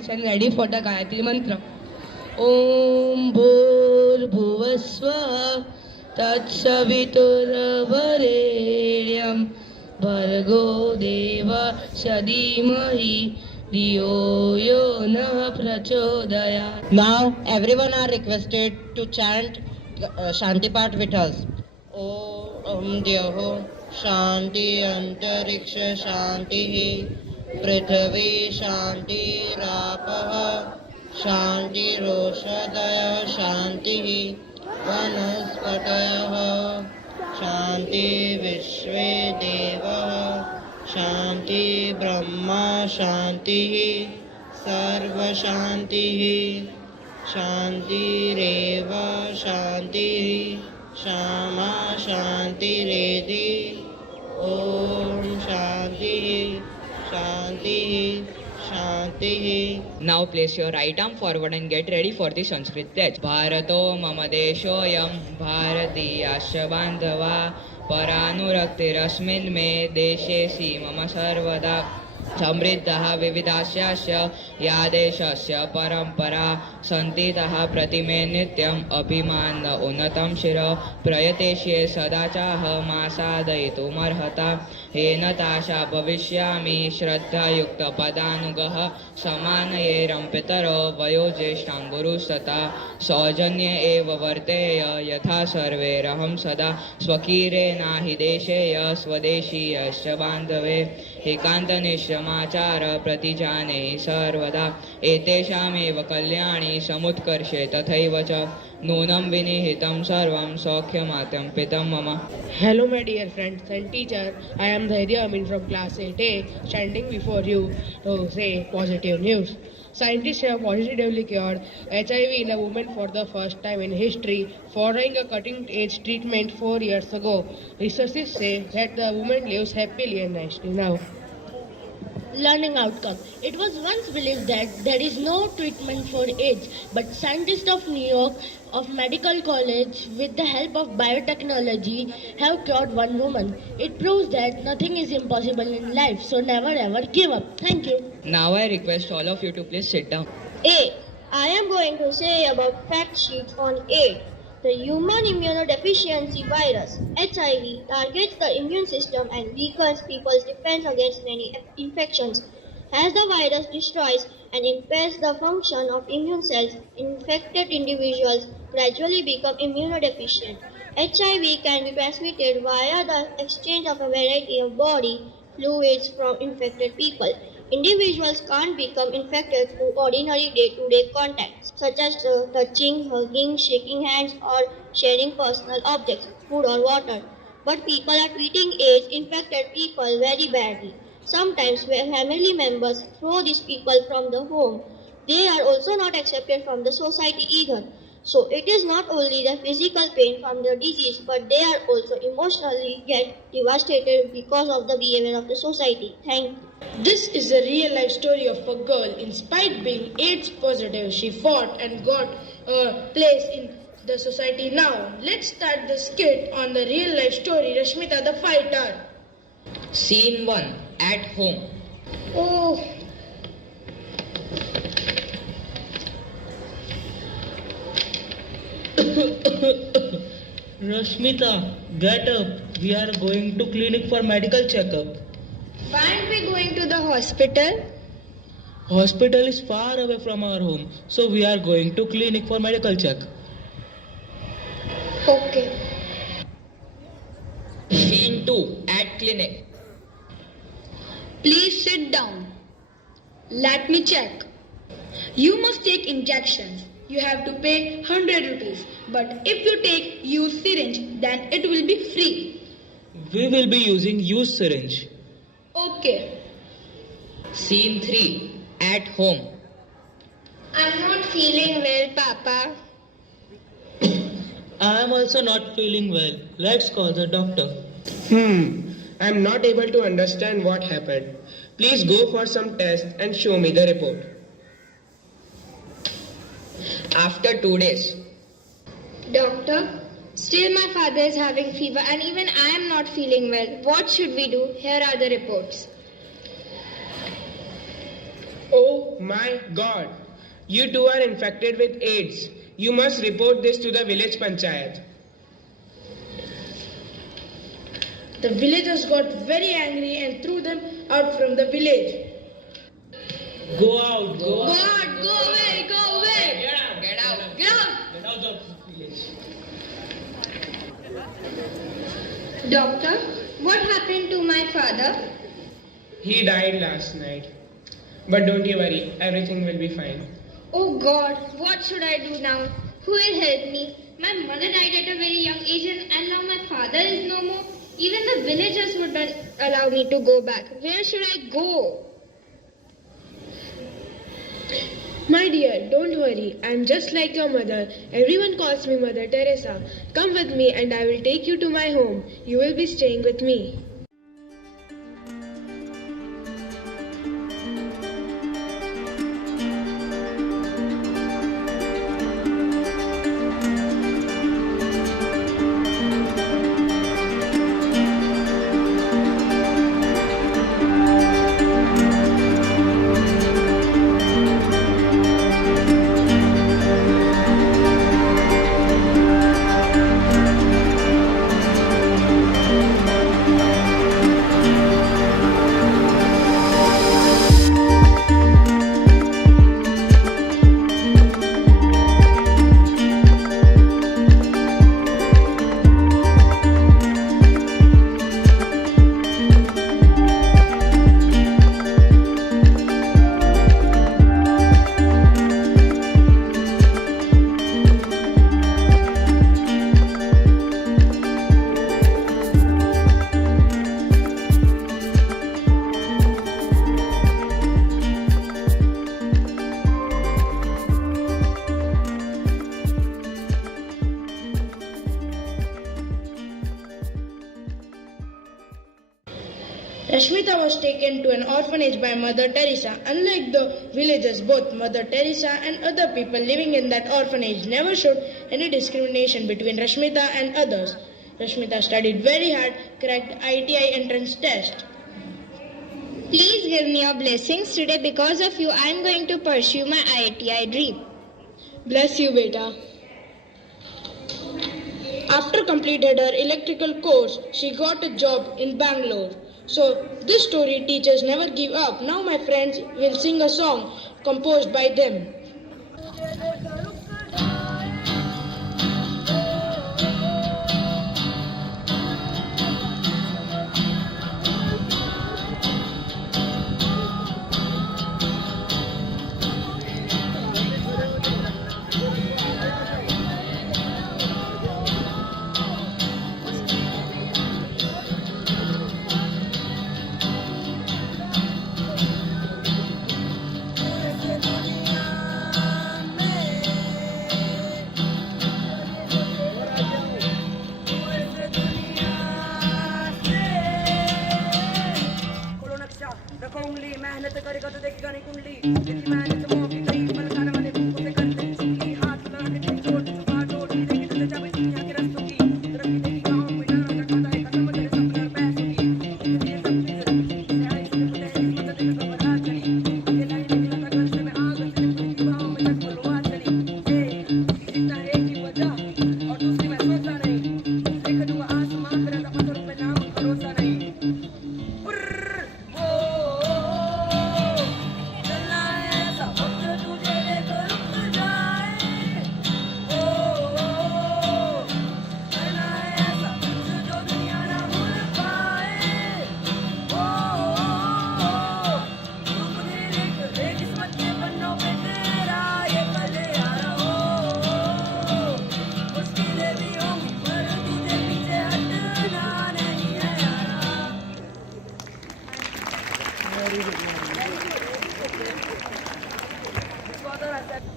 hands and ready for the Gayatri Mantra. Om Bhurbhuvasvaha Tatsaviturvarenyam Bhargo Deva Sadhimahi Diyo Yo Na Prachodayat. Now everyone are requested to chant Shanti Path with us. Om Dyaho Shanti Antariksha Shanti Prithvi Shanti Rapaha Shanti Roshadaya Shanti Vanaspataya Shanti Vishve Deva Shanti Brahma Shanti Sarva Shanti Shanti Reva Shanti Shama Shanti Redi Om Shanti Shanti Shanti. Now place your right arm forward and get ready for the Sanskrit pledge. Bharato mama deshoyam bharatiyasya bandhava paranuraktirasmin me deshesi mama sarvada समृद्धः विविधास्यास्य या देशस्य परम्परा सन्तितः प्रतिमे नित्यम् अभिमान उन्नतं शिर प्रयतेष्ये सदा चाह मासादयितुमर्हता येन ताशा भविष्यामि श्रद्धायुक्तपदानुगः समानयेरं पितरो वयोज्येष्ठाङ्गुरुस्तथा सौजन्ये एव वर्तेय यथा सर्वैरहं सदा स्वकीरे नाहि देशेय स्वदेशीयश्च बान्धवे एकान्तनिश्रमाचार प्रतिजाने सर्वदा एतेषामेव कल्याणी समुत्कर्षे तथैव च नूनं विनिहितं सर्वं सौख्यमात्यं पितं मम. Hello my dear friends and teacher, I am Dhairya Amin from class 8A standing before you to say positive news. Scientists have positively cured HIV in a woman for the first time in history following a cutting-edge treatment 4 years ago. Researchers say that the woman lives happily and nicely now. Learning outcome. It was once believed that there is no treatment for AIDS, but scientists of New York of Medical College with the help of biotechnology have cured one woman. It proves that nothing is impossible in life, so never ever give up. Thank you. Now I request all of you to please sit down. A. I am going to say about fact sheets on AIDS. The human immunodeficiency virus, HIV, targets the immune system and weakens people's defense against many infections. As the virus destroys and impairs the function of immune cells, infected individuals gradually become immunodeficient. HIV can be transmitted via the exchange of a variety of body fluids from infected people. Individuals can't become infected through ordinary day-to-day contacts, such as touching, hugging, shaking hands, or sharing personal objects, food or water. But people are treating AIDS-infected people very badly. Sometimes family members throw these people from the home. They are also not accepted from the society either. So it is not only the physical pain from the disease, but they are also emotionally get devastated because of the behavior of the society. Thank you. This is a real life story of a girl. In spite being AIDS positive, she fought and got a place in the society now. Let's start the skit on the real life story, Rashmita the fighter. Scene 1. At home. Oh, Rashmita, get up. We are going to clinic for medical checkup. why aren't we going to the hospital? Hospital is far away from our home, so we are going to clinic for medical check. Okay. Scene 2. At clinic. Please sit down. Let me check. You must take injections. You have to pay 100 rupees. But if you take used syringe, then it will be free. We will be using used syringe. Okay. Scene 3. At home. I'm not feeling well, Papa. I am also not feeling well. Let's call the doctor. I'm not able to understand what happened. Please go for some tests and show me the report. After 2 days. Doctor, still my father is having fever and even I am not feeling well. What should we do? Here are the reports. Oh my God! You two are infected with AIDS. You must report this to the village panchayat. The villagers got very angry and threw them out from the village. Go out, go out. God, go away, go away. Get out, get out. Get out. Get out of the village. Doctor, what happened to my father? He died last night. But don't you worry, everything will be fine. Oh God, what should I do now? Who will help me? My mother died at a very young age and now my father is no more. Even the villagers would not allow me to go back. Where should I go? My dear, don't worry. I'm just like your mother. Everyone calls me Mother Teresa. Come with me and I will take you to my home. You will be staying with me. Rashmita was taken to an orphanage by Mother Teresa. Unlike the villagers, both Mother Teresa and other people living in that orphanage never showed any discrimination between Rashmita and others. Rashmita studied very hard, cracked ITI entrance test. Please give me your blessings today. Because of you, I am going to pursue my IITI dream. Bless you, beta. After completed her electrical course, she got a job in Bangalore. So, this story teachers never give up. Now my friends will sing a song composed by them.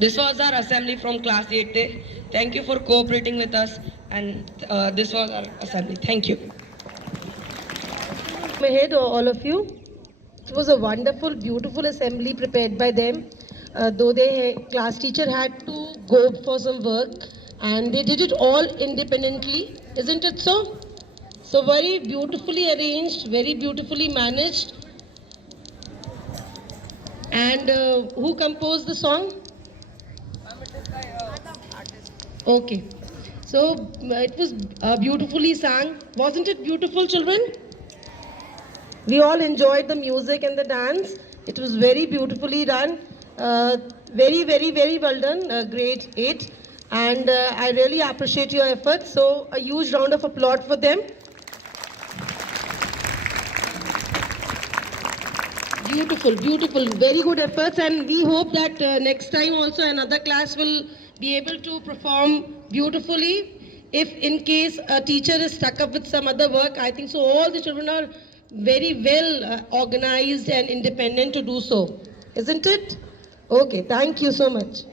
This was our assembly from class 8A. Thank you for cooperating with us, and this was our assembly. Thank you. Ahead, all of you. It was a wonderful, beautiful assembly prepared by them. Though class teacher had to go for some work, and they did it all independently, isn't it so? So very beautifully arranged, very beautifully managed. And who composed the song? Okay. So it was beautifully sung. Wasn't it beautiful, children? We all enjoyed the music and the dance. It was very beautifully done. Very well done. Grade 8. And I really appreciate your efforts. So a huge round of applause for them. Beautiful. Very good efforts. And we hope that next time also another class will be able to perform beautifully. If in case a teacher is stuck up with some other work, I think so all the children are very well organized and independent to do so. Isn't it? Okay, thank you so much.